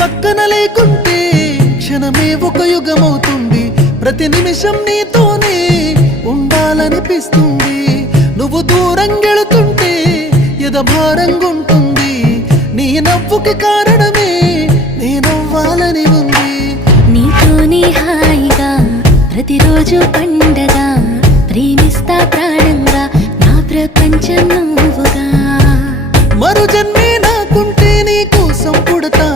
పక్కన లేకుంటే క్షణమే ఒక యుగమవుతుంది. ప్రతి నిమిషం నీతోనే ఉండాలనిపిస్తుంది. నువ్వు దూరంగెళుతుంటే ఎదభారంగుంటుంది. నీ నవ్వుకి కారణమే నేనవ్వాలని ఉంది. నీతోనే హాయిగా ప్రతిరోజు పండగ, ప్రేమిస్తా ప్రాణంగా, నా ప్రపంచం నువ్వుగా. మరు జన్మే నాకుంటే నీ కోసం పుడతా